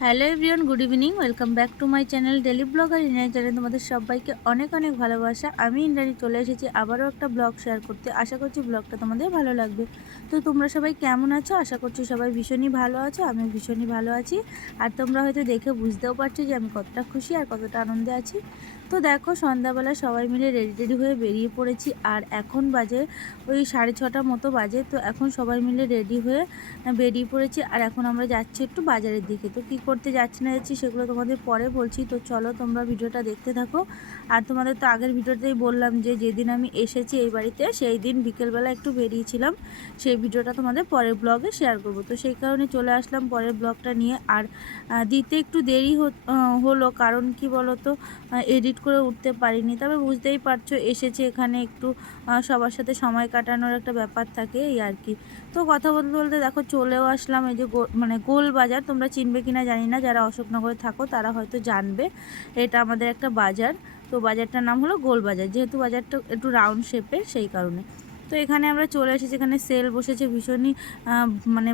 Hello everyone, good evening. Welcome back to my channel daily blogger Indrani channel. তোমাদের সবাইকে অনেক অনেক ভালোবাসা। আমি ইন্দ্রাণী চলে এসেছি আবারও একটা ব্লগ শেয়ার করতে। আশা করছি ব্লগটা তোমাদের ভালো লাগবে। তো তোমরা সবাই কেমন আছো? আশা করছি সবাই ভীষণই ভালো আছো। আমি ভীষণই ভালো আছি। আর তোমরা হয়তো দেখে বুঝতেও পারছো যে আমি কতটা খুশি আর কতটা আনন্দে আছি। তো দেখো, সন্ধ্যাবেলা সবাই মিলে রেডি রেডি হয়ে বেরিয়ে পড়েছি। আর এখন বাজে ওই 6:30 মতো বাজে। তো এখন সবাই মিলে রেডি হয়ে বেরিয়ে পড়েছি। আর এখন আমরা যাচ্ছি একটু বাজারের দিকে। তো কী করতে যাচ্ছি না যাচ্ছি সেগুলো তোমাদের পরে বলছি। তো চলো তোমরা ভিডিওটা দেখতে থাকো। আর তোমাদের তো আগের ভিডিওতেই বললাম যে যেদিন আমি এসেছি এই বাড়িতে সেই দিন বিকেলবেলা একটু বেরিয়েছিলাম, সেই ভিডিওটা তোমাদের পরের ব্লগে শেয়ার করব। তো সেই কারণে চলে আসলাম পরের ব্লগটা নিয়ে। আর দিতে একটু দেরি হলো, কারণ কি বলো তো, এডিট করে উঠতে পারিনি। তবে বুঝতেই পারছো, এসেছি এখানে একটু সবার সাথে সময় কাটানোর একটা ব্যাপার থাকে, এই আর কি। তো কথা বলতে বলতে দেখো চলেও আসলাম এই যে গোল বাজার। তোমরা চিনবে কিনা জানি না, যারা অশোকনগরে থাকো তারা হয়তো জানবে। এটা আমাদের একটা বাজার। তো বাজারটার নাম হলো গোল বাজার, যেহেতু বাজারটা একটু রাউন্ড শেপের সেই কারণে। তো এখানে আমরা চলে এসেছি, এখানে সেল বসেছে ভীষণই মানে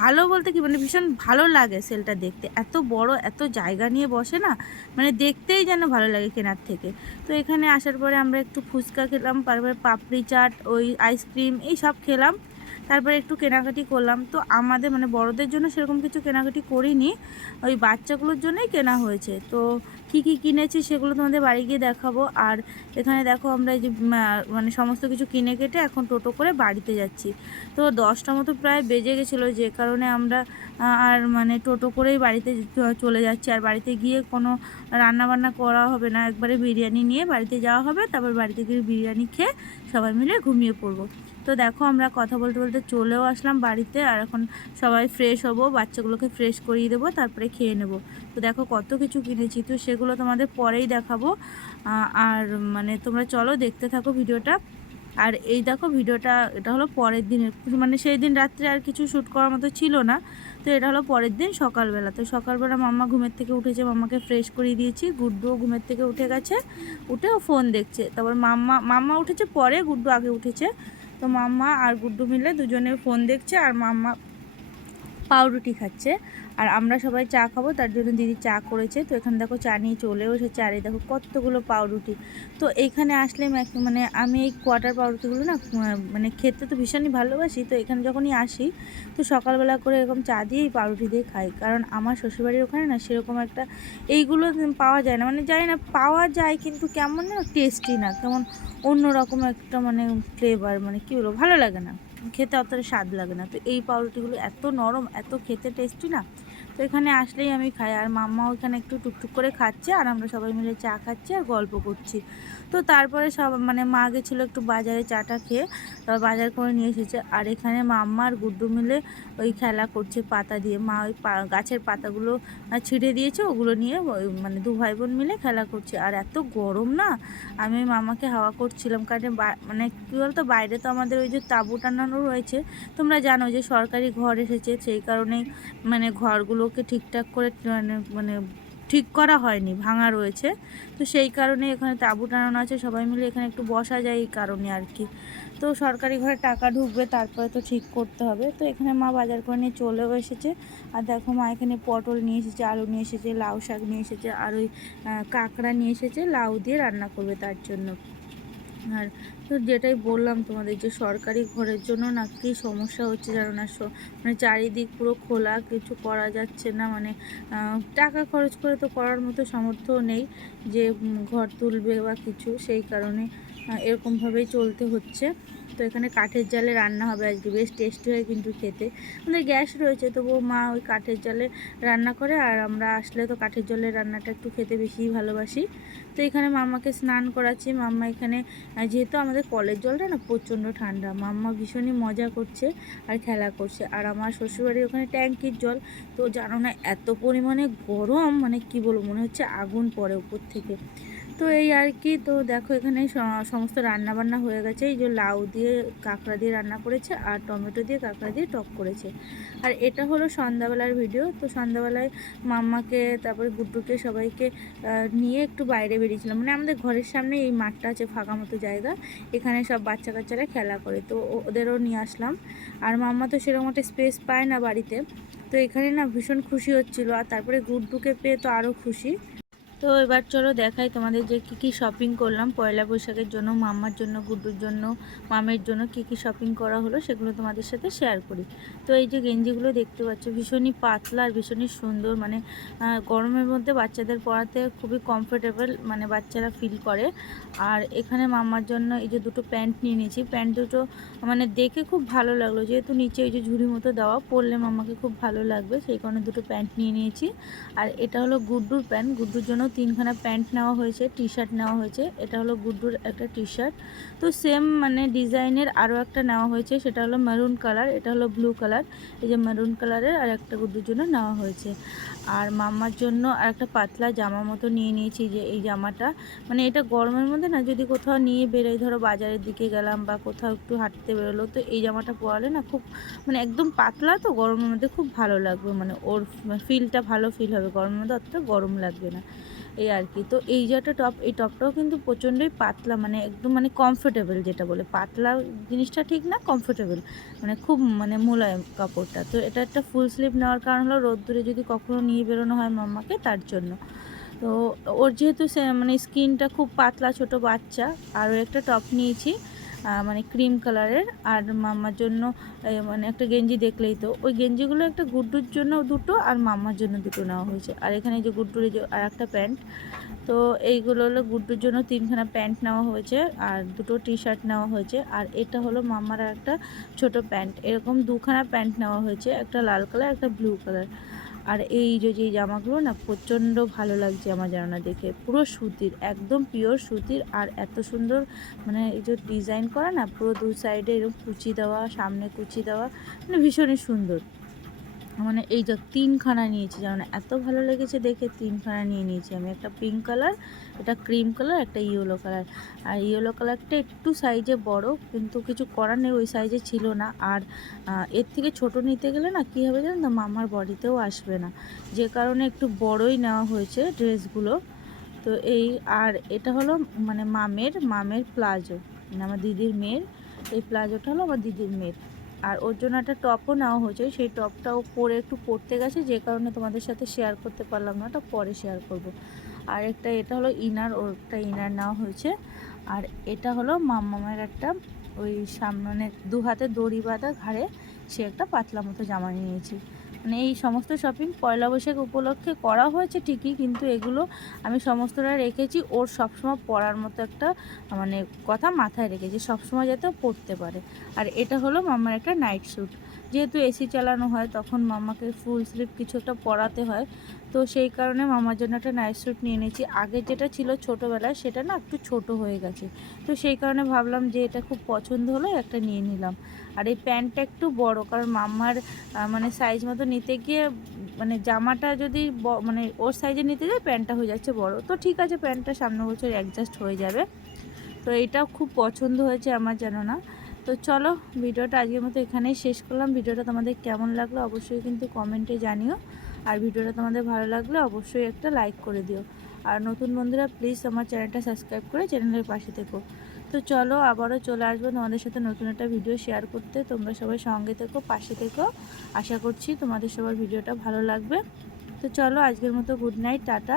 ভালো বলতে কি, মানে ভীষণ ভালো লাগে সেলটা দেখতে। এত বড়, এত জায়গা নিয়ে বসে না, মানে দেখতেই যেন ভালো লাগে কেনার থেকে। তো এখানে আসার পরে আমরা একটু ফুচকা খেলাম, তারপরে পাপড়ি চাট, ওই আইসক্রিম, এই সব খেলাম। তারপরে একটু কেনাকাটি করলাম। তো আমাদের মানে বড়দের জন্য সেরকম কিছু কেনাকাটি করিনি, ওই বাচ্চাগুলোর জন্যই কেনা হয়েছে। তো কী কী কিনেছি সেগুলো তোমাদের বাড়ি গিয়ে দেখাবো। আর এখানে দেখো আমরা এই যে মানে সমস্ত কিছু কিনে কেটে এখন টোটো করে বাড়িতে যাচ্ছি। তো 10টা মতো প্রায় বেজে গেছিলো, যে কারণে আমরা আর মানে টোটো করেই বাড়িতে চলে যাচ্ছি। আর বাড়িতে গিয়ে কোনো রান্নাবান্না করা হবে না, একবারে বিরিয়ানি নিয়ে বাড়িতে যাওয়া হবে। তারপর বাড়িতে গিয়ে বিরিয়ানি খেয়ে সবাই মিলে ঘুমিয়ে পড়বো। তো দেখো আমরা কথা বলতে বলতে চলেও আসলাম বাড়িতে। আর এখন সবাই ফ্রেশ হবো, বাচ্চাগুলোকে ফ্রেশ করিয়ে দেবো, তারপরে খেয়ে নেব। তো দেখো কত কিছু কিনেছি, তো সেগুলো তোমাদের পরেই দেখাবো। আর মানে তোমরা চলো দেখতে থাকো ভিডিওটা। আর এই দেখো ভিডিওটা, এটা হলো পরের দিনের, মানে সেই দিন রাত্রে আর কিছু শ্যুট করার মতো ছিল না। তো এটা হলো পরের দিন সকালবেলা। তো সকালবেলা মাম্মা ঘুমের থেকে উঠেছে, মাম্মাকে ফ্রেশ করিয়ে দিয়েছি। গুড্ডুও ঘুমের থেকে উঠে গেছে, উঠেও ফোন দেখছে। তারপর মাম্মা উঠেছে পরে, গুড্ডু আগে উঠেছে। তো মাম্মা আর গুড্ডু মিলে দুজনে ফোন দেখছে, আর মাম্মা পাউরুটি খাচ্ছে। আর আমরা সবাই চা খাবো, তার জন্য দিদি চা করেছে। তো এখানে দেখো চা নিয়ে চলেও এসেছে। আর এই দেখো কতগুলো পাউরুটি। তো এইখানে আসলে মানে আমি এই কোয়াটার পাউরুটিগুলো না মানে খেতে তো ভীষণই ভালোবাসি। তো এখানে যখনই আসি তো সকালবেলা করে এরকম চা দিয়েই পাউরুটি দিয়ে খাই, কারণ আমার শ্বশুরবাড়ির ওখানে না সেরকম একটা এইগুলো পাওয়া যায় না। মানে জানি না, পাওয়া যায় কিন্তু কেমন না টেস্টি না, কেমন অন্যরকম একটা মানে ফ্লেভার, মানে কী বলবো, ভালো লাগে না খেতে, অতটা স্বাদ লাগে না। তো এই পাউরুটিগুলো এত নরম, এত খেতে টেস্টি না। তো এখানে আসলেই আমি খাই। আর মাম্মাও এখানে একটু টুকটুক করে খাচ্ছে, আর আমরা সবাই মিলে চা খাচ্ছি আর গল্প করছি। তো তারপরে সব মানে মা গেছিলো একটু বাজারে চাটা খেয়ে, তারপর বাজার করে নিয়ে এসেছে। আর এখানে মাম্মা আর গুড্ডু মিলে ওই খেলা করছে পাতা দিয়ে। মা ওই গাছের পাতাগুলো ছিঁড়ে দিয়েছে, ওগুলো নিয়ে ওই মানে দু ভাই বোন মিলে খেলা করছে। আর এত গরম না, আমি মামাকে হাওয়া করছিলাম, কারণ মানে কী বলতো, বাইরে তো আমাদের ওই যে তাঁবু টানানো রয়েছে। তোমরা জানো যে সরকারি ঘর এসেছে, সেই কারণেই মানে ঘরগুলোকে ঠিকঠাক করে মানে ঠিক করা হয়নি, ভাঙা রয়েছে। তো সেই কারণে এখানে তাঁবু টানানো আছে, সবাই মিলে এখানে একটু বসা যায় এই কারণে আর কি। তো সরকারি ঘরে টাকা ঢুকবে, তারপরে তো ঠিক করতে হবে। তো এখানে মা বাজার করে নিয়ে চলেও এসেছে। আর দেখো মা এখানে পটল নিয়ে এসেছে, আলু নিয়ে এসেছে, লাউ শাক নিয়ে এসেছে, আর ওই কাঁকড়া নিয়ে এসেছে, লাউ দিয়ে রান্না করবে তার জন্য। আর তো যেটাই বললাম তোমাদের, যে সরকারি ঘরের জন্য না কী সমস্যা হচ্ছে জানো না, মানে চারিদিক পুরো খোলা, কিছু করা যাচ্ছে না। মানে টাকা খরচ করে তো করার মতো সামর্থ্য নেই যে ঘর তুলবে বা কিছু, সেই কারণে এরকমভাবেই চলতে হচ্ছে। তো এখানে কাঠের জালে রান্না হবে আজকে, বেশ টেস্টি হয় কিন্তু খেতে। আমাদের গ্যাস রয়েছে, তবুও মা ওই কাঠের জালে রান্না করে। আর আমরা আসলে তো কাঠের জলের রান্নাটা একটু খেতে বেশিই ভালোবাসি। তো এখানে মাম্মাকে স্নান করাচ্ছি। মাম্মা এখানে যেহেতু আমাদের কলের জলটা না প্রচণ্ড ঠান্ডা, মাম্মা ভীষণই মজা করছে আর খেলা করছে। আর আমার শ্বশুরবাড়ির ওখানে ট্যাঙ্কির জল, তো জানো না এত পরিমাণে গরম, মানে কি বলবো, মনে হচ্ছে আগুন পড়ে উপর থেকে। তো এই আর কি। তো দেখো এখানে সমস্ত রান্না বান্না হয়ে গেছে। এই যে লাউ দিয়ে কাঁকড়া দিয়ে রান্না করেছে, আর টমেটো দিয়ে কাঁকড়া দিয়ে টক করেছে। আর এটা হলো সন্ধ্যাবেলার ভিডিও। তো সন্ধ্যাবেলায় মাম্মাকে, তারপরে গুড্ডুকে, সবাইকে নিয়ে একটু বাইরে বেরিয়েছিলাম। মানে আমাদের ঘরের সামনে এই মাঠটা আছে, ফাঁকা মতো জায়গা, এখানে সব বাচ্চা কাচ্চারা খেলা করে, তো ওদেরও নিয়ে আসলাম। আর মাম্মা তো সেরকম একটা স্পেস পায় না বাড়িতে, তো এখানে না ভীষণ খুশি হচ্ছিল, আর তারপরে গুড্ডুকে পেয়ে তো আরও খুশি। তো এবার চলো দেখাই তোমাদের যে কী কী শপিং করলাম পয়লা বৈশাখের জন্য, মাম্মার জন্য, গুড্ডুর জন্য, মামের জন্য কী কী শপিং করা হলো সেগুলো তোমাদের সাথে শেয়ার করি। তো এই যে গেঞ্জিগুলো দেখতে পাচ্ছ ভীষণই পাতলা আর ভীষণই সুন্দর, মানে গরমের মধ্যে বাচ্চাদের পরাতে খুবই কমফোর্টেবল, মানে বাচ্চারা ফিল করে। আর এখানে মাম্মার জন্য এই যে দুটো প্যান্ট নিয়ে নিয়েছি, প্যান্ট দুটো মানে দেখে খুব ভালো লাগলো, যেহেতু নিচে ওই যে ঝুড়ি মতো দেওয়া, পরলে মাম্মাকে খুব ভালো লাগবে, সেই কারণে দুটো প্যান্ট নিয়ে নিয়েছি। আর এটা হলো গুড্ডুর প্যান্ট, গুড্ডুর জন্য 3খানা প্যান্ট নেওয়া হয়েছে, টি শার্ট নেওয়া হয়েছে। এটা হলো গুড্ডুর একটা টি শার্ট। তো সেম মানে ডিজাইনের আরও একটা নেওয়া হয়েছে, সেটা হলো মেরুন কালার, এটা হলো ব্লু কালার। এই যে মেরুন কালারের আর একটা গুড্ডুর জন্য নেওয়া হয়েছে। আর মাম্মার জন্য আর একটা পাতলা জামা মতো নিয়ে নিয়েছি, যে এই জামাটা মানে এটা গরমের মধ্যে না যদি কোথাও নিয়ে বেরোই, ধরো বাজারের দিকে গেলাম বা কোথাও একটু হাঁটতে বেরোলো, তো এই জামাটা পরালে না খুব মানে একদম পাতলা, তো গরমের মধ্যে খুব ভালো লাগবে, মানে ওর ফিলটা ভালো ফিল হবে, গরমের মধ্যে অতটা গরম লাগবে না, এই আর কি। তো এই যে একটা টপ, এই টপটাও কিন্তু প্রচণ্ডই পাতলা, মানে একদম মানে কমফোর্টেবল, যেটা বলে পাতলা জিনিসটা ঠিক না, কমফোর্টেবল, মানে খুব মানে মোলায়েম কাপড়টা। তো এটা একটা ফুল স্লিভ নেওয়ার কারণ হলো রোদ্দুরে যদি কখনো নিয়ে বেরোনো হয় মাম্মাকে, তার জন্য। তো ওর যেহেতু সে মানে স্কিনটা খুব পাতলা, ছোট বাচ্চা, আর ওর একটা টপ নিয়েছি মানে ক্রিম কালারের। আর মাম্মার জন্য মানে একটা গেঞ্জি দেখলেই তো, ওই গেঞ্জিগুলো একটা গুড্ডুর জন্য দুটো আর মাম্মার জন্য দুটো নেওয়া হয়েছে। আর এখানে যে গুড্ডুর যে আর একটা প্যান্ট, তো এইগুলো হলো গুড্ডুর জন্য 3খানা প্যান্ট নেওয়া হয়েছে আর দুটো টি শার্ট নেওয়া হয়েছে। আর এটা হলো মাম্মার একটা ছোট প্যান্ট, এরকম 2খানা প্যান্ট নেওয়া হয়েছে, একটা লাল কালার একটা ব্লু কালার। আর এই যে জামাগুলো না প্রচণ্ড ভালো লাগছে আমার জানা দেখে, পুরো সুতির, একদম পিওর সুতির, আর এত সুন্দর মানে এই যে ডিজাইন করা না, পুরো দু সাইডে এরকম কুচি দেওয়া, সামনে কুচি দেওয়া, মানে ভীষণই সুন্দর। মানে এই যে 3খানা নিয়েছি, যেমন এত ভালো লেগেছে দেখে 3খানা নিয়ে নিয়েছি আমি, একটা পিঙ্ক কালার, একটা ক্রিম কালার, একটা ইয়েলো কালার। আর ইয়েলো কালারটা একটু সাইজে বড়, কিন্তু কিছু করার নেই, ওই সাইজে ছিল না। আর এর থেকে ছোট নিতে গেলে না কী হবে জানো তো, মামার বডিতেও আসবে না, যে কারণে একটু বড়ই নেওয়া হয়েছে ড্রেসগুলো। তো এই, আর এটা হলো মানে মামের প্লাজো, মানে আমার দিদির মেয়ের, এই প্লাজোটা হলো আমার দিদির মেয়ের। আর ওর জন্য একটা টপও নেওয়া হয়েছে, সেই টপটাও পরে একটু পরতে গেছে, যে কারণে তোমাদের সাথে শেয়ার করতে পারলাম না, ওটা পরে শেয়ার করব। আর একটা এটা হলো ইনার, ওর একটা ইনার নেওয়া হয়েছে। আর এটা হলো মাম্মামের একটা ওই সামনে 2 হাতে দড়ি বাঁধা ঘাড়ে, সে একটা পাতলা মতো জামা নিয়েছি। মানে এই সমস্ত শপিং পয়লা বৈশাখ উপলক্ষে করা হয়েছে ঠিকই, কিন্তু এগুলো আমি সমস্তটা রেখেছি ওর সবসময় পরার মতো একটা মানে কথা মাথায় রেখেছি, সবসময় যাতে ও পরতে পারে। আর এটা হলো মাম্মার একটা নাইট স্যুট, যেহেতু এসি চালানো হয় তখন মাম্মাকে ফুল স্লিভ কিছু একটা পরাতে হয়, তো সেই কারণে মামার জন্য একটা নাইট স্যুট নিয়ে নিয়েছি। আগের যেটা ছিল ছোটোবেলায় সেটা না একটু ছোট হয়ে গেছে, তো সেই কারণে ভাবলাম যে এটা খুব পছন্দ হলো, একটা নিয়ে নিলাম। আর এই প্যান্টটা একটু বড়, কারণ মাম্মার মানে সাইজ মতো নিতে গিয়ে মানে জামাটা যদি মানে ওর সাইজে নিতে যায়, প্যান্টটা হয়ে যাচ্ছে বড়। তো ঠিক আছে, প্যান্টটা সামনের বছর অ্যাডজাস্ট হয়ে যাবে। তো এটাও খুব পছন্দ হয়েছে আমার, জানো না। তো চলো ভিডিওটা আজকের মতো এখানেই শেষ করলাম। ভিডিওটা তোমাদের কেমন লাগলো অবশ্যই কিন্তু কমেন্টে জানিও। আর ভিডিওটা তোমাদের ভালো লাগলে অবশ্যই একটা লাইক করে দিও। আর নতুন বন্ধুরা প্লিজ আমার চ্যানেলটা সাবস্ক্রাইব করে চ্যানেলের পাশে থেকো। তো চলো আবারও চলে আসবো তোমাদের সাথে নতুন একটা ভিডিও শেয়ার করতে। তোমরা সবাই সঙ্গে থেকো, পাশে থেকো, আশা করছি তোমাদের সবার ভিডিওটা ভালো লাগবে। তো চলো আজকের মতো গুড নাইট, টাটা।